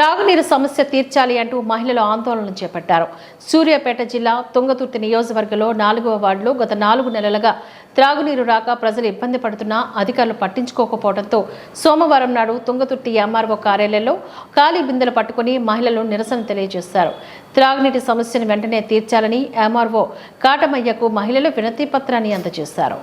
త్రాగునీరు సమస్య తీర్చాలి అంటూ మహిళలు ఆందోళన చేపట్టారు. సూర్యాపేట జిల్లా తుంగతుర్తి నియోజకవర్గంలో 4వ వార్డులో గత 4 నెలలుగా త్రాగునీరు రాక ప్రజలు ఇబ్బంది పడుతున్నా అధికారులు పట్టించుకోకపోవడంతో సోమవారం నాడు తుంగతుర్తి ఎంఆర్ఓ కార్యాలయంలో ఖాళీ బిందెలు పట్టుకుని మహిళలు నిరసన తెలియజేశారు. త్రాగునీటి సమస్యను వెంటనే తీర్చాలని ఎంఆర్ఓ కాటమయ్యకు మహిళలు వినతి పత్రాన్ని అందజేశారు.